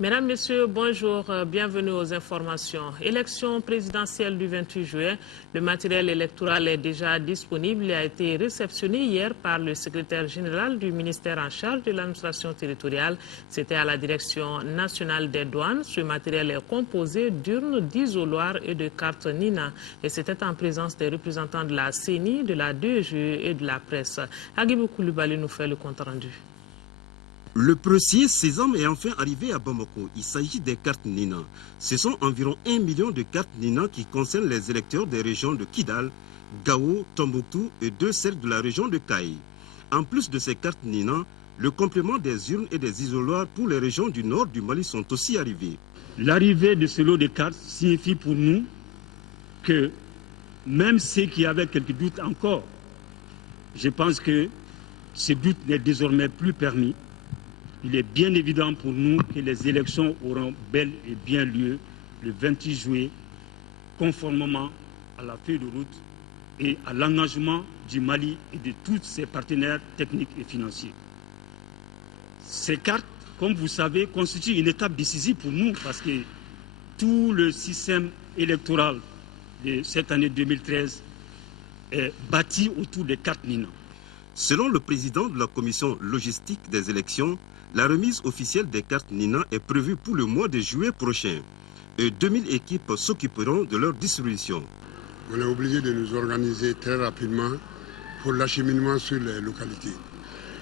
Mesdames, Messieurs, bonjour, bienvenue aux informations. Élection présidentielle du 28 juin, le matériel électoral est déjà disponible et a été réceptionné hier par le secrétaire général du ministère en charge de l'administration territoriale. C'était à la Direction nationale des douanes. Ce matériel est composé d'urnes, d'isoloirs et de cartes Nina. Et c'était en présence des représentants de la CENI, de la DEGE et de la presse. Agibou Koulibaly nous fait le compte rendu. Le procès Sésame est enfin arrivé à Bamako. Il s'agit des cartes Nina. Ce sont environ 1 million de cartes Nina qui concernent les électeurs des régions de Kidal, Gao, Tombouctou et 2 celles de la région de Kaï. En plus de ces cartes Nina, le complément des urnes et des isoloirs pour les régions du nord du Mali sont aussi arrivés. L'arrivée de ce lot de cartes signifie pour nous que même ceux qui avaient quelques doutes encore, je pense que ce doute n'est désormais plus permis. Il est bien évident pour nous que les élections auront bel et bien lieu le 28 juillet, conformément à la feuille de route et à l'engagement du Mali et de tous ses partenaires techniques et financiers. Ces cartes, comme vous savez, constituent une étape décisive pour nous parce que tout le système électoral de cette année 2013 est bâti autour des cartes Nina. Selon le président de la commission logistique des élections, la remise officielle des cartes Nina est prévue pour le mois de juillet prochain et 2000 équipes s'occuperont de leur distribution. On est obligé de nous organiser très rapidement pour l'acheminement sur les localités.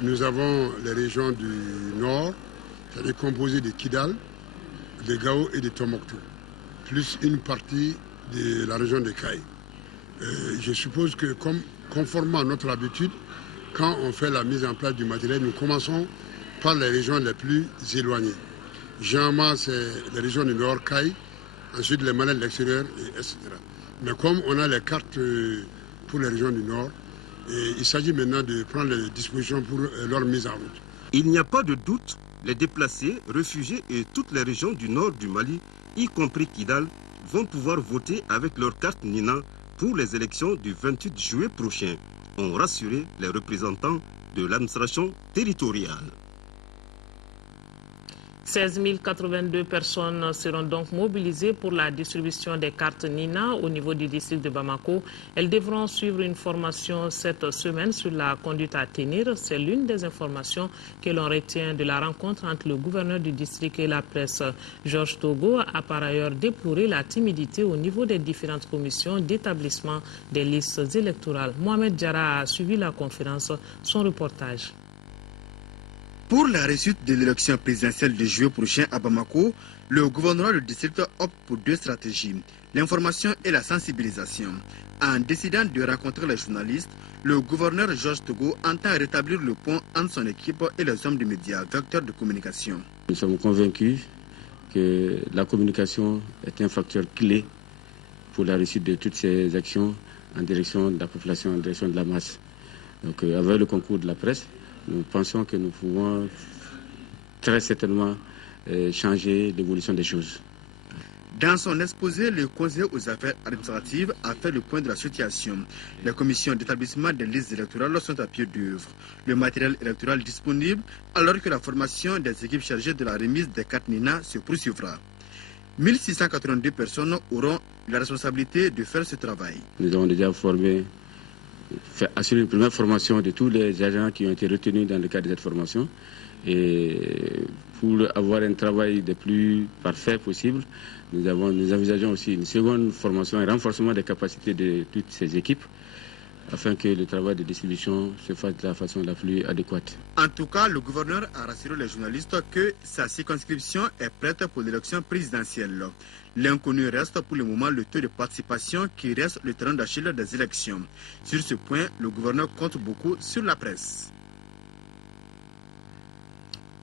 Nous avons les régions du nord, c'est-à-dire composées de Kidal, de Gao et de Tombouctou, plus une partie de la région de Kaï. Je suppose que conformément à notre habitude, quand on fait la mise en place du matériel, nous commençons par les régions les plus éloignées. Généralement, c'est les régions du nord, Kaï, ensuite les Malais de l'extérieur, etc. Mais comme on a les cartes pour les régions du nord, il s'agit maintenant de prendre les dispositions pour leur mise en route. Il n'y a pas de doute, les déplacés, réfugiés et toutes les régions du nord du Mali, y compris Kidal, vont pouvoir voter avec leur carte Nina pour les élections du 28 juillet prochain, ont rassuré les représentants de l'administration territoriale. 16 082 personnes seront donc mobilisées pour la distribution des cartes Nina au niveau du district de Bamako. Elles devront suivre une formation cette semaine sur la conduite à tenir. C'est l'une des informations que l'on retient de la rencontre entre le gouverneur du district et la presse. Georges Togo a par ailleurs déploré la timidité au niveau des différentes commissions d'établissement des listes électorales. Mohamed Diarra a suivi la conférence. Son reportage. Pour la réussite de l'élection présidentielle de juillet prochain à Bamako, le gouvernement du district opte pour 2 stratégies, l'information et la sensibilisation. En décidant de rencontrer les journalistes, le gouverneur Georges Togo entend rétablir le pont entre son équipe et les hommes de médias, vecteurs de communication. Nous sommes convaincus que la communication est un facteur clé pour la réussite de toutes ces actions en direction de la population, en direction de la masse. Donc avec le concours de la presse, nous pensons que nous pouvons très certainement changer l'évolution des choses. Dans son exposé, le conseiller aux affaires administratives a fait le point de la situation. Les commissions d'établissement des listes électorales sont à pied d'œuvre. Le matériel électoral disponible, alors que la formation des équipes chargées de la remise des cartes Nina se poursuivra. 1682 personnes auront la responsabilité de faire ce travail. Nous avons déjà assurer une première formation de tous les agents qui ont été retenus dans le cadre de cette formation. Et pour avoir un travail le plus parfait possible, nous envisageons aussi une seconde formation et renforcement des capacités de toutes ces équipes afin que le travail de distribution se fasse de la façon la plus adéquate. En tout cas, le gouverneur a rassuré les journalistes que sa circonscription est prête pour l'élection présidentielle. L'inconnu reste pour le moment le taux de participation qui reste le terrain d'Achille des élections. Sur ce point, le gouverneur compte beaucoup sur la presse.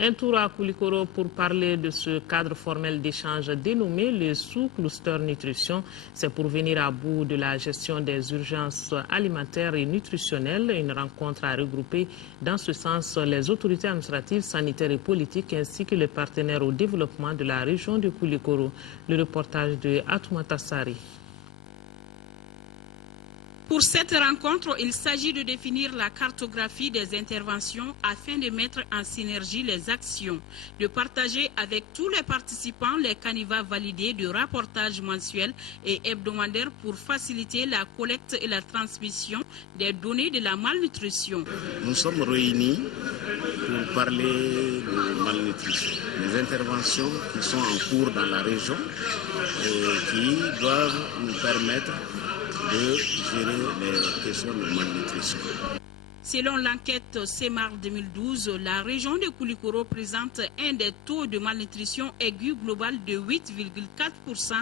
Un tour à Koulikoro pour parler de ce cadre formel d'échange dénommé le sous-cluster nutrition. C'est pour venir à bout de la gestion des urgences alimentaires et nutritionnelles. Une rencontre a regroupé dans ce sens les autorités administratives, sanitaires et politiques ainsi que les partenaires au développement de la région de Koulikoro. Le reportage de Atoumata Sari. Pour cette rencontre, il s'agit de définir la cartographie des interventions afin de mettre en synergie les actions, de partager avec tous les participants les canevas validés de rapportage mensuel et hebdomadaire pour faciliter la collecte et la transmission des données de la malnutrition. Nous sommes réunis pour parler de malnutrition, les interventions qui sont en cours dans la région et qui doivent nous permettre de gérer les questions de malnutrition. Selon l'enquête CEMAR 2012, la région de Koulikoro présente un des taux de malnutrition aiguë global de 8,4%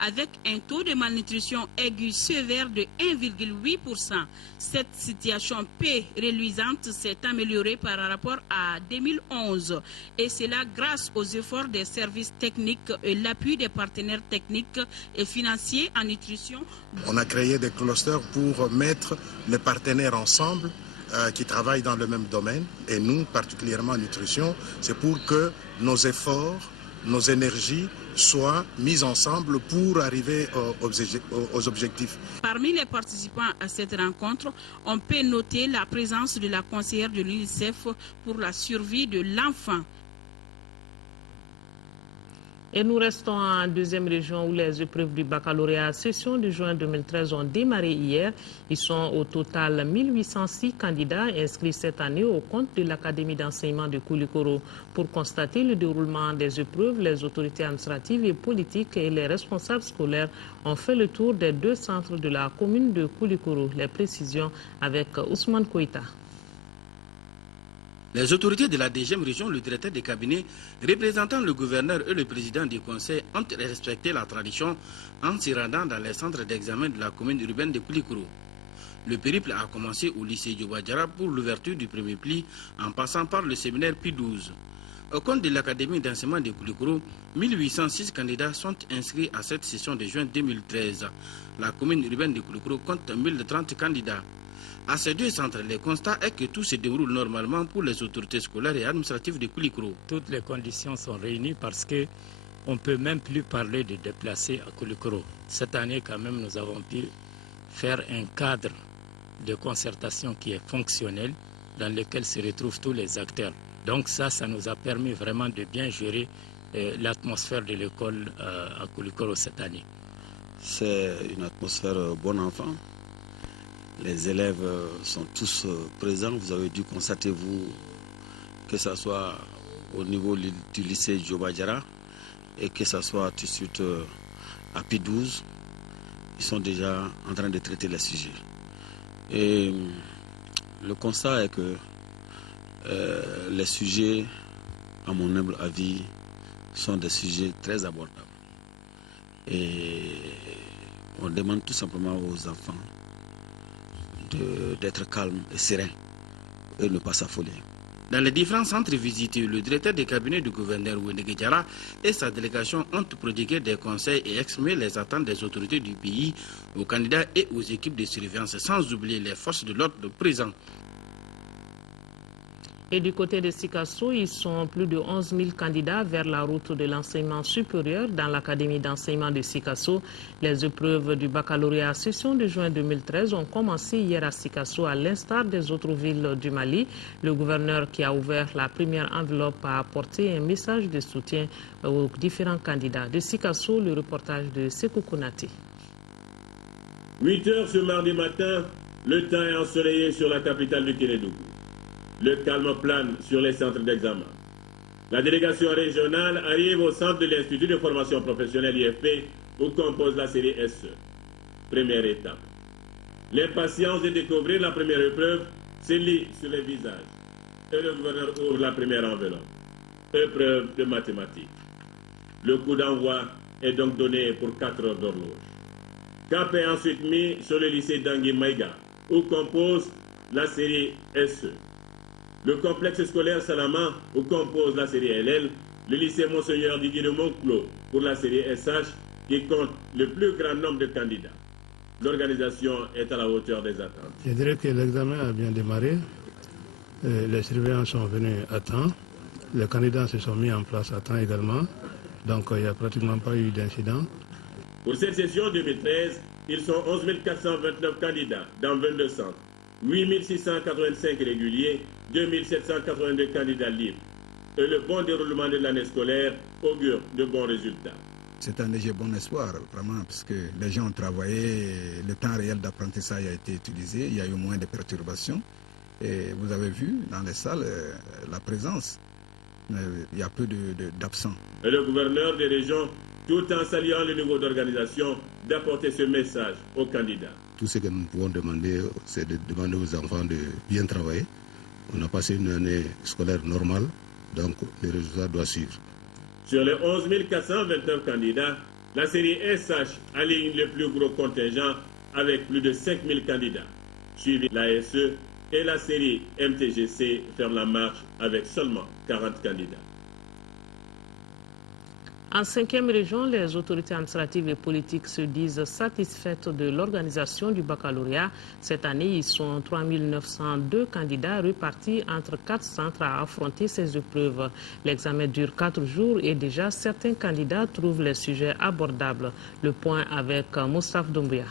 avec un taux de malnutrition aiguë sévère de 1,8%. Cette situation peu reluisante s'est améliorée par rapport à 2011 et cela grâce aux efforts des services techniques et l'appui des partenaires techniques et financiers en nutrition. On a créé des clusters pour mettre les partenaires ensemble qui travaillent dans le même domaine, et nous, particulièrement en nutrition, c'est pour que nos efforts, nos énergies soient mises ensemble pour arriver aux objectifs. Parmi les participants à cette rencontre, on peut noter la présence de la conseillère de l'UNICEF pour la survie de l'enfant. Et nous restons en deuxième région où les épreuves du baccalauréat session de juin 2013 ont démarré hier. Ils sont au total 1806 candidats inscrits cette année au compte de l'Académie d'enseignement de Koulikoro. Pour constater le déroulement des épreuves, les autorités administratives et politiques et les responsables scolaires ont fait le tour des 2 centres de la commune de Koulikoro. Les précisions avec Ousmane Koïta. Les autorités de la 2e région, le directeur des cabinets, représentant le gouverneur et le président du conseil ont respecté la tradition en se rendant dans les centres d'examen de la commune urbaine de Koulikoro. Le périple a commencé au lycée Djobadjara pour l'ouverture du premier pli en passant par le séminaire P12. Au compte de l'Académie d'enseignement de Koulikoro, 1806 candidats sont inscrits à cette session de juin 2013. La commune urbaine de Koulikoro compte 1030 candidats. À ces 2 centres, le constat est que tout se déroule normalement pour les autorités scolaires et administratives de Koulikoro. Toutes les conditions sont réunies parce qu'on ne peut même plus parler de déplacer à Koulikoro. Cette année, quand même, nous avons pu faire un cadre de concertation qui est fonctionnel, dans lequel se retrouvent tous les acteurs. Donc ça nous a permis vraiment de bien gérer l'atmosphère de l'école à Koulikoro cette année. C'est une atmosphère bon enfant. Les élèves sont tous présents. Vous avez dû constater, vous, que ce soit au niveau du lycée Djobadjara et que ce soit tout de suite à P12. Ils sont déjà en train de traiter les sujets. Et le constat est que les sujets, à mon humble avis, sont des sujets très abordables. Et on demande tout simplement aux enfants d'être calmes et sereins et ne pas s'affoler. Dans les différents centres visités, le directeur des cabinets du gouverneur Wenege Diarra et sa délégation ont prodigué des conseils et exprimé les attentes des autorités du pays aux candidats et aux équipes de surveillance, sans oublier les forces de l'ordre présentes. Et du côté de Sikasso, ils sont plus de 11 000 candidats vers la route de l'enseignement supérieur dans l'Académie d'enseignement de Sikasso. Les épreuves du baccalauréat session de juin 2013 ont commencé hier à Sikasso, à l'instar des autres villes du Mali. Le gouverneur qui a ouvert la première enveloppe a apporté un message de soutien aux différents candidats. De Sikasso, le reportage de Sekou Konati. 8 heures ce mardi matin, le temps est ensoleillé sur la capitale du Kénédougou. Le calme plane sur les centres d'examen. La délégation régionale arrive au centre de l'Institut de formation professionnelle IFP où compose la série SE. Première étape. L'impatience de découvrir la première épreuve se lit sur les visages. Et le gouverneur ouvre la première enveloppe. Épreuve de mathématiques. Le coup d'envoi est donc donné pour 4 heures d'horloge. Cap est ensuite mis sur le lycée d'Angui Maïga où compose la série SE. Le complexe scolaire Salama, où compose la série LL, le lycée Monseigneur Didier de Monclos pour la série SH, qui compte le plus grand nombre de candidats. L'organisation est à la hauteur des attentes. Je dirais que l'examen a bien démarré. Les surveillants sont venus à temps. Les candidats se sont mis en place à temps également. Donc il n'y a pratiquement pas eu d'incident. Pour cette session 2013, Ils sont 11 429 candidats dans 22 centres, 8 685 réguliers, 2 782 candidats libres. Et le bon déroulement de l'année scolaire augure de bons résultats. C'est un léger bon espoir, vraiment, parce que les gens ont travaillé, le temps réel d'apprentissage a été utilisé, il y a eu moins de perturbations. Et vous avez vu dans les salles la présence, il y a peu d'absents. Et le gouverneur des régions, tout en saluant le niveau d'organisation, d'apporter ce message aux candidats. Tout ce que nous pouvons demander, c'est de demander aux enfants de bien travailler. On a passé une année scolaire normale, donc les résultats doivent suivre. Sur les 11 429 candidats, la série SH aligne le plus gros contingent avec plus de 5 000 candidats. Suivi l'ASE et la série MTGC ferme la marche avec seulement 40 candidats. En 5e région, les autorités administratives et politiques se disent satisfaites de l'organisation du baccalauréat. Cette année, ils sont 3 902 candidats répartis entre 4 centres à affronter ces épreuves. L'examen dure 4 jours et déjà certains candidats trouvent les sujets abordables. Le point avec Moustapha Doumbia.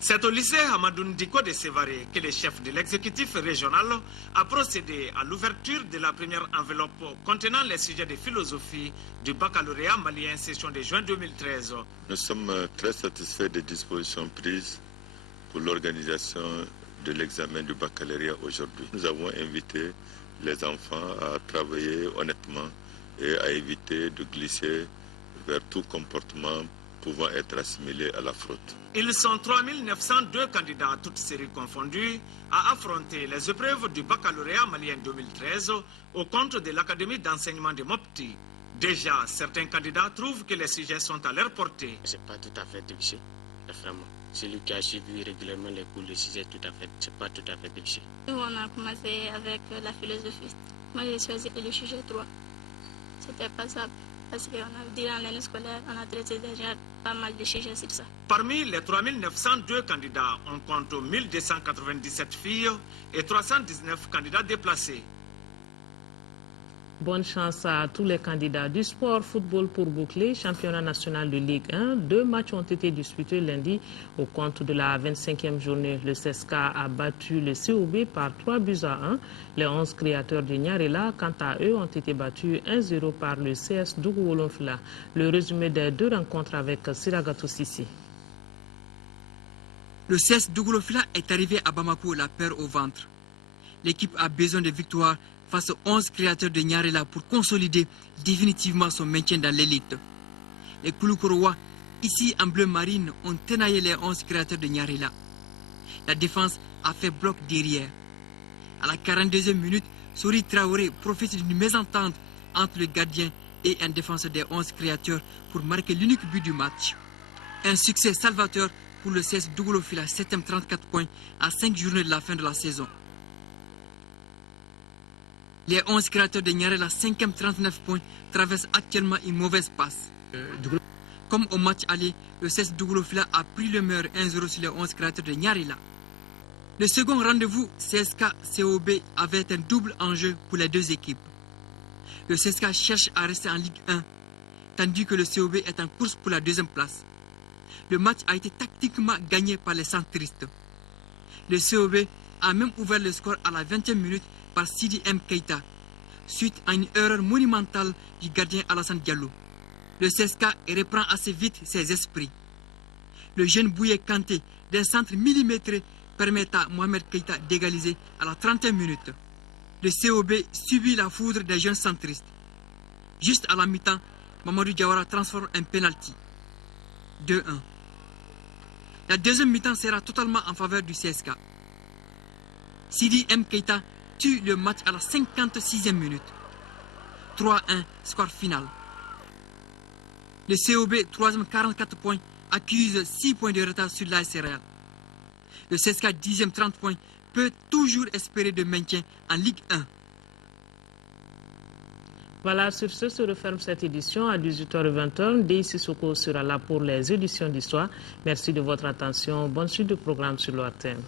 C'est au lycée Hamadou Ndiko de Sévaré que le chef de l'exécutif régional a procédé à l'ouverture de la première enveloppe contenant les sujets de philosophie du baccalauréat malien session de juin 2013. Nous sommes très satisfaits des dispositions prises pour l'organisation de l'examen du baccalauréat aujourd'hui. Nous avons invité les enfants à travailler honnêtement et à éviter de glisser vers tout comportement pouvant être assimilés à la fraude. Ils sont 3 902 candidats, toutes séries confondues, à affronter les épreuves du baccalauréat malien 2013 au compte de l'Académie d'enseignement de Mopti. Déjà, certains candidats trouvent que les sujets sont à leur portée. Ce n'est pas tout à fait difficile, vraiment. Celui qui a suivi régulièrement les cours de sujet, c'est pas tout à fait difficile. Nous, on a commencé avec la philosophie. Moi, j'ai choisi le sujet 3. C'était pas ça. Parce que durant l'année scolaire, on a traité déjà pas mal de sujets sur ça. Parmi les 3 902 candidats, on compte 1 297 filles et 319 candidats déplacés. Bonne chance à tous les candidats du sport. Football pour boucler, championnat national de Ligue 1. 2 matchs ont été disputés lundi au compte de la 25e journée. Le CSKA a battu le COB par 3-1. Les 11 créateurs de Nyarela, quant à eux, ont été battus 1-0 par le CS Dougou-Wolonfila. Le résumé des 2 rencontres avec Siragatou Sissi. Le CS Dougou-Wolonfila est arrivé à Bamako la paire au ventre. L'équipe a besoin de victoires face aux 11 créateurs de Nyarela pour consolider définitivement son maintien dans l'élite. Les Kouloukorois, ici en bleu marine, ont tenaillé les 11 créateurs de Nyarela. La défense a fait bloc derrière. À la 42e minute, Sori Traoré profite d'une mésentente entre le gardien et un défenseur des 11 créateurs pour marquer l'unique but du match. Un succès salvateur pour le CS Dougou-Wolonfila, 7e 34 points à 5 journées de la fin de la saison. Les 11 créateurs de Nyarela, 5e 39 points, traversent actuellement une mauvaise passe. Comme au match aller, le CS Dougou-Wolonfila a pris le meilleur 1-0 sur les 11 créateurs de Nyarela. Le second rendez-vous, CSK-COB, avait un double enjeu pour les deux équipes. Le CSK cherche à rester en Ligue 1, tandis que le COB est en course pour la 2e place. Le match a été tactiquement gagné par les centristes. Le COB a même ouvert le score à la 20e minute par Sidi M. Keita, suite à une erreur monumentale du gardien Alassane Diallo. Le CSK reprend assez vite ses esprits. Le jeune Bouye Kanté, d'un centre millimétré, permet à Mohamed Keita d'égaliser à la 30e minute. Le COB subit la foudre des jeunes centristes. Juste à la mi-temps, Mamadou Diawara transforme un penalty. 2-1. La deuxième mi-temps sera totalement en faveur du CSK. Sidi M. Keita tue le match à la 56e minute. 3-1, score final. Le COB, 3e 44 points, accuse 6 points de retard sur l'AS Real. Le CSK, 10e 30 points, peut toujours espérer de maintien en Ligue 1. Voilà, sur ce se referme cette édition à 18h et 20h. Dei Sissoko sera là pour les éditions d'histoire. Merci de votre attention. Bonne suite de programme sur l'ORTM.